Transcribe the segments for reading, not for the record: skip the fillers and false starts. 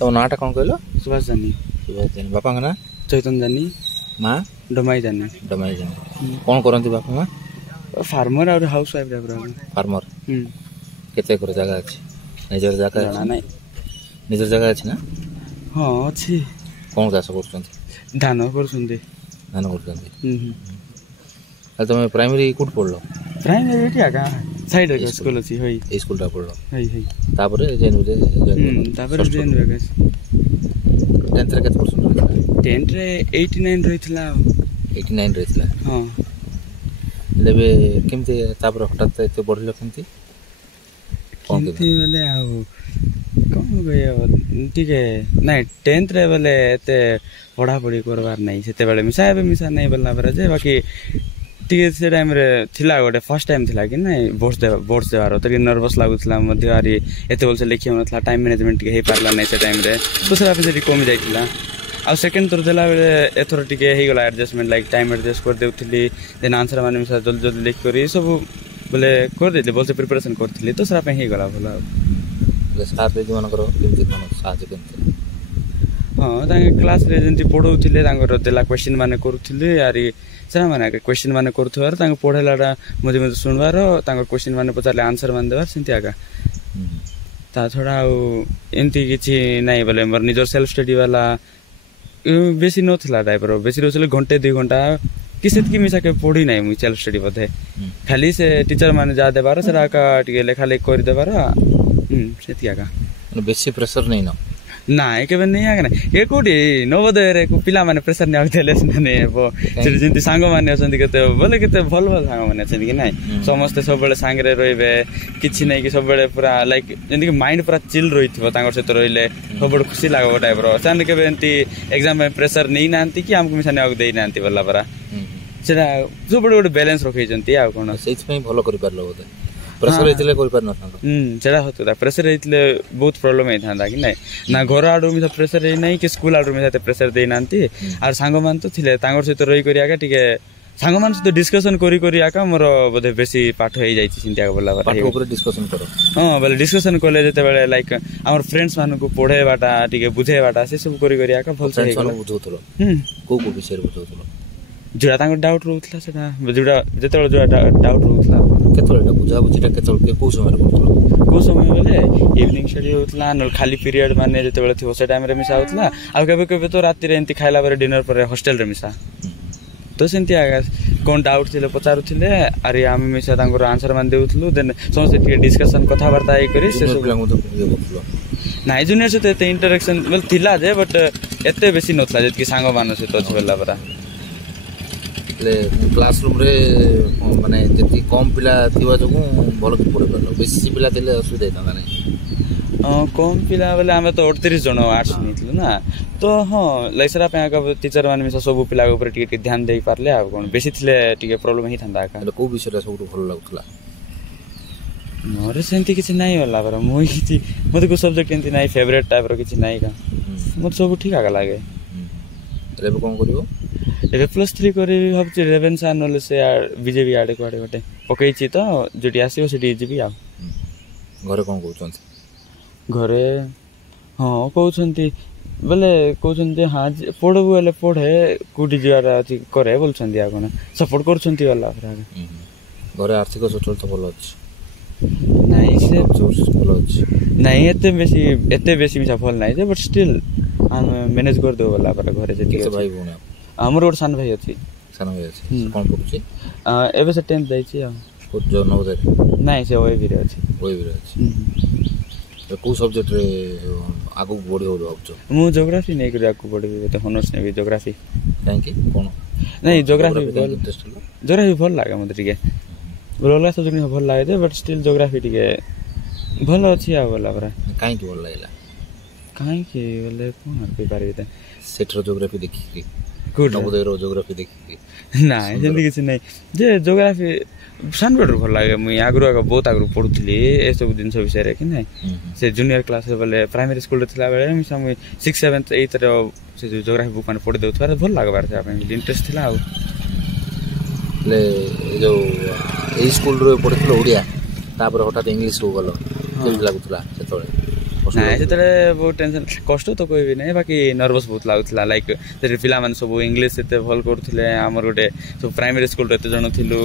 तुम नाटा कौन कहल? सुभाष जानी। सुभाष जानी। बापा ना? चैतन जानी। माँ? डमाई जानी। डमाई जानी। कौन करती बापा माँ? फार्मर और हाउस वाइफ टाइप रो। फार्मर। केते एकर जगह अछि? निजर जगह जाना नहीं। निजर जगह अछि ना? हां अछि। कौन चाष करछंती? धान करछंती। धान करछंती। तुम प्राइमरी कोड पढ़लो? प्राइमरी एटिया का साइड रे स्कूल अछि होई। ए स्कूल टा पढ़लो? होई होई। तापरे जेन जे तापरे जेन रे 10th रे केते परसेंट रहितला? 10th रे 89 रहितला। 89 रहितला? हां। लेबे केमते तापर हठात एते बढ़िलो केमते? केमते बोले आ कौन गयो ठीक है नहीं 10th रे बोले एते पढ़ा पढ़ी करबार नहीं सेते बेले मिसा नहीं बोलना पर जे बाकी ठीक से टाइम रे थिला गोटे फर्स्ट टाइम थिला कि नहीं बोर्ड्स देवार तो नर्वस लागुतला मध्य आरी एते बोलसे लिखियो नथला टाइम मैनेजमेंट के हे पारला नहीं से टाइम रे तो सेरा पे जे कम जाइतला आ सेकंड थर देला बेले एथर टिके हे गला एडजस्टमेंट लाइक टाइम एडजस्ट कर देउथली देन आंसर माने मिसा जल्दी जल्दी लिख करी सब बोले कर देले बोलसे प्रिपरेशन करथली तो सेरा पे हे गला भला ले साथ दे मन करो केमते कोन साथ केमते हां तांगे क्लास रे जंती पढौथिले तांगर देला क्वेश्चन माने करूथिले आरी सेरा माने क्वेश्चन माने करथुवार तांगे पढेलाडा मजे मजे सुनवार तांगर क्वेश्चन माने पचारले आंसर मान देवार सेंती आगा ता थोड़ा एमती किछि नाही बोले मोर निजर सेल्फ स्टडी वाला बेसी नथला टाइप रो बेसी रोसले घंटे 2 घंटा किसेत की मिसा के पढी नाही मु सेल्फ स्टडी बथे खाली से टीचर माने जा देबार सेरा का टिके लेखा लेख कर देबार सेती आगा बेसी प्रेशर नहीं न नाइ केबे नहीं आगे ना ये कोडी नवोदय रे को पिला माने प्रेशर नै आउथले ने बो जेंति सांग माने असंती केते बोले केते भल भल सांग माने छथि कि नाही समस्त सब बेले सांग रे रहिबे किछि नै कि सब बेले पूरा लाइक जेंति कि माइंड पूरा चिल रहिथबो तांगर से तो रहिले सब बड़ खुशी लागो टाइप रो सान केबे एंती एग्जाम में प्रेशर नै नांती कि हमकु मिसा नै आउ देई नांती बल्ला परा सेरा जो बड़ बैलेंस रखै जंती आ कोन सेच पई भलो करि पारलो बोते प्रेशर इतले कोइ पार न था सेरा होतला प्रेशर इतले बहुत प्रॉब्लम है था कि नहीं ना घर आडो में प्रेशर है नहीं कि स्कूल आडो में प्रेशर दे नांती आर सांग मान तो थिले तांगर से तो रही करिया का ठीक है सांग मान से तो डिस्कशन करी करिया का मोर बोधे बेसी पाठ हो जाई छि सिंतिया बोला पाठ ऊपर डिस्कशन करो हां बोले डिस्कशन कोले जते बेले लाइक हमर फ्रेंड्स मान को पढे बाटा ठीक है बुझे बाटा से सब करी करिया का भल से बुझौतलो को विषय बुझौतलो जुड़ा तांगर डाउट रहउतला सेटा जुड़ा जते जुड़ा डाउट रहउतला केतोलटा बुझा बुझिटा केतोल के को समय करतलो को समय बेले इवनिंग स्टडी होतला न खाली पीरियड माने जते बेले थियो से टाइम रे मिसा होतला आ केबे केबे तो राती रे एंती खाइला बारे डिनर पर हॉस्टल रे मिसा तो सेंती आगा कोन डाउट थिले पचारु थिले अरे हम मिसा तांगर आंसर मान देउथलु देन समस्त के डिस्कशन कथा वार्ता आइ करी से सब लांगो तो बोललो नाइ जूनियर से ते इंटरेक्शन वेल थिला जे बट एते बेसी नथला जेत कि सांग मानो से तो छला परा क्लासरूम रे माने जति कम पिला थिवा जगु भलो कि पढे परलो बेसी पिला थिले असुविधा था नै कम पिला बेले हम तो 38 जण आर्ट्स निथिलु ना तो हां लाइसरा पे का टीचर माने मिसा सब पिला ऊपर टिके ध्यान देई पारले आ कोन बेसी थिले टिके प्रॉब्लम ही थांदा का को विषय सब भलो लागतला मोरे सेंती किछि नाही होला पर मोई किछि मते को सब्जेक्ट एंती नाही फेवरेट टाइप रो किछि नाही का मत सब ठीक आगा लागे लेबे कोन करियो एबे +3 करी भाबछि रेवेन्सा नले से बीजेपी आडे कोडे गोटे पकई छि तो जोटी आसीओ सेटी जीबी आ घरे कोन कहउछन घरे हां कहउछंती बोले कहउछंती हां पढबु वाले पढे कुडी जिवारा अथि करे बोलछंती आ कोन सपोर्ट करछंती वाला घरे आर्थिक सचल तो भलो अछि नाही से भलो अछि नाही एते बेसी मिसा भल नाही जे बट स्टिल हम मैनेज कर दो वाला पर घरे जे के भाई बोने हमर और सान भाई अछि कोन पढुछि एबे से 10th जाई छी को जो नवोदय नाही से ओए बिरे अछि को सब्जेक्ट रे आगु बढी हो भाबछो मु ज्योग्राफी नै कर आगु बढी ते होनर्स नै ज्योग्राफी थैंक यू कोन नहीं ज्योग्राफी भल लागे मते टिके बोलला सब्जेक्ट नै भल लागे बट स्टिल ज्योग्राफी टिके भल अछि आ बोला परा काई की भल लागला काई की बोले कोन पे पारि ते सेटर ज्योग्राफी देखि की गुड नवोदय रो ज्योग्राफी देखि नाही जल्दी किछ नै जे ज्योग्राफी सानबड भल लागे मु आगरो बहुत आगरो पढुथली ए सब दिन सब विषय रे कि नै से जूनियर क्लास बोले प्राइमरी स्कूल थिला बेले मु 6 7 8 रो से ज्योग्राफी बुक माने पढि देउथार भल लागबार से आपन इंटरेस्ट थिला आ ले जो ए स्कूल रो पढिथलो ओडिया तापर हठात इंग्लिश हो गलो के लागुतला से तळे ନାଇଁ ସେତେବେଳେ ବହୁତ ଟେନସନ୍ କଷ୍ଟ ତ କହିବି ନାହିଁ ବାକି ନର୍ଭସ୍ ବହୁତ ଲାଗୁଥିଲା ଲାଇକ୍ ସେଠି ପିଲାମାନେ ସବୁ ଇଂଲିଶ ଏତେ ଭଲ କରୁଥିଲେ ଆମର ଗୋଟେ ସବୁ ପ୍ରାଇମେରୀ ସ୍କୁଲରେ ଏତେ ଜଣ ଥିଲୁ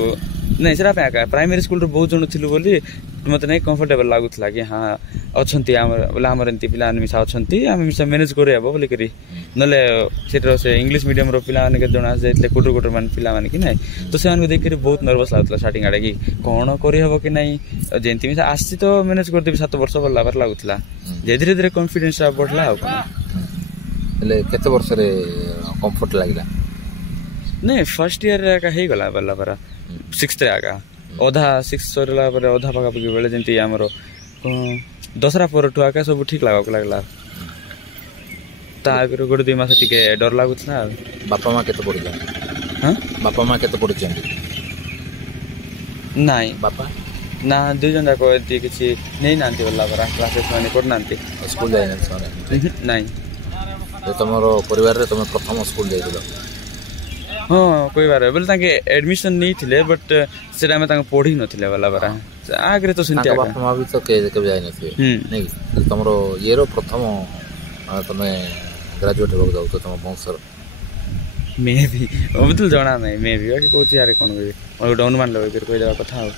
ନାଇଁ ସେଟା ପାଇଁ ଏକା ପ୍ରାଇମେରୀ ସ୍କୁଲରେ ବହୁତ ଜଣ ଥିଲୁ ବୋଲି ମୋତେ ନାଇଁ କମ୍ଫର୍ଟେବଲ୍ ଲାଗୁଥିଲା କି ହଁ ଅଛନ୍ତି ଆମର ବୋଲେ ଆମର ଏମିତି ପିଲାମାନେ ମିଶା ଅଛନ୍ତି ଆମେ ମିଶା ମ୍ୟାନେଜ୍ କରିହେବ ବୋଲିକରି ନହେଲେ ସେଠାର ସେ ଇଂଲିଶ ମିଡ଼ିୟମ୍ର ପିଲାମାନେ କେତେ ଜଣ ଆସିଯାଇଥିଲେ କୋଟର ମାନେ ପିଲାମାନେ କି ନାହିଁ ତ ସେମାନଙ୍କୁ ଦେଖିକରି ବହୁତ ନର୍ଭସ୍ ଲାଗୁଥିଲା ଷ୍ଟାର୍ଟିଂ ଆଡ଼େ କି କ'ଣ କରିହେବ କି ନାହିଁ ଯେମିତି ମିଶା ଆସିଛି ତ ମ୍ୟାନେଜ୍ କରିଦେବି 7 ବର୍ଷ ଭଲ ଭାବରେ ଲାଗୁଥିଲା ଯେ ଧୀରେ ଧୀରେ କନଫିଡେନ୍ସଟା ବଢ଼ିଲା ଆଉ କ'ଣ ହେଲେ କେତେ ବର୍ଷରେ କମ୍ଫର୍ଟ ଲାଗିଲା ନାଇଁ ଫାର୍ଷ୍ଟ ଇୟର୍ରେ ଏକା ହେଇଗଲା ବୋଲା ପରା 6th ଏକା ଅଧା 6 ସରିଲା ପରେ ଅଧା ପାଖାପାଖି ବେଳେ ଯେମିତି ଆମର ଦଶରା ପରଠୁ ଏକା ସବୁ ଠିକ୍ ଲାଗବାକୁ ଲାଗିଲା ତା ଆଗରୁ ଗୋଟେ 2 ମାସ ଟିକେ ଡର ଲାଗୁଥିଲା ଆଉ ବାପା ମା କେତେ ପଢ଼ିଛନ୍ତି ହଁ ବାପା ମା କେତେ ପଢ଼ିଛନ୍ତି ନାଇଁ ବାପା ନା 2 ଜଣ ଯାକ ଏମିତି କିଛି ନେଇନାହାନ୍ତି ବୋଲା ପରା କ୍ଲାସେସ୍ ମାନେ କରିନାହାନ୍ତି ସ୍କୁଲ ଯାଇନାହାନ୍ତି ସେମାନେ ନାଇଁ ତମର ପରିବାରରେ ତମେ ପ୍ରଥମ ସ୍କୁଲ ଯାଇଥିଲ ହଁ କହିବାର ବୋଲେ ତାଙ୍କେ ଆଡମିସନ୍ ନେଇଥିଲେ ବଟ୍ ସେଟା ଆମେ ତାଙ୍କୁ ପଢ଼ି ନଥିଲେ ବୋଲା ପରା ଆଗରେ ତ ସେମିତି ବାପା ମା ବି ତ କେବେ ଯାଇନଥିବେ ନାଇଁ ତମର ଇଏର ପ୍ରଥମ ତମେ ଗ୍ରାଜୁଏଟ୍ ହେବାକୁ ଯାଉଛ ତମ ବଂଶର ମେ ବି ମୋତେ ଜଣା ନାହିଁ ମେ ବି ବାକି କହୁଛି ଆରେ କ'ଣ କହିବି ମୋର ଗୋଟେ ଅନୁମାନ ଲଗେଇକରି କହିଦେବା କଥା ଆଉ